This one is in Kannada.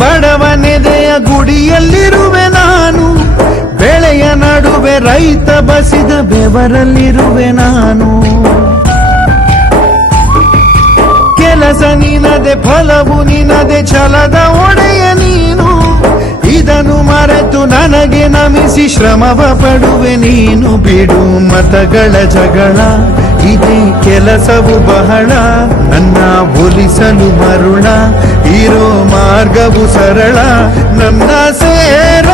ಬಡವನೆದೆಯ ಗುಡಿಯಲ್ಲಿರುವೆ ನಾನು, ಬೆಳೆಯ ನಡುವೆ ರೈತ ಬಸಿದ ಬೆವರಲ್ಲಿರುವೆ ನಾನು. ಕೆಲಸ ನಿನದೆ ಫಲವು ನಿನದೆ ಛಲದ ಒಡೆಯ ನೀನು, ಇದನ್ನು ಮರೆತು ನನಗೆ ನಮಿಸಿ ಶ್ರಮವ ಪಡುವೆ ನೀನು. ಬಿಡು ಮತಗಳ ಜಗಳ, ಇದೇ ಕೆಲಸವು ಬಹಳ, ನನ್ನ ಒಲಿಸಲು ಮರುಳ, ಇರೋ ಮಾರ್ಗವು ಸರಳ, ನನ್ನ ಸೇರ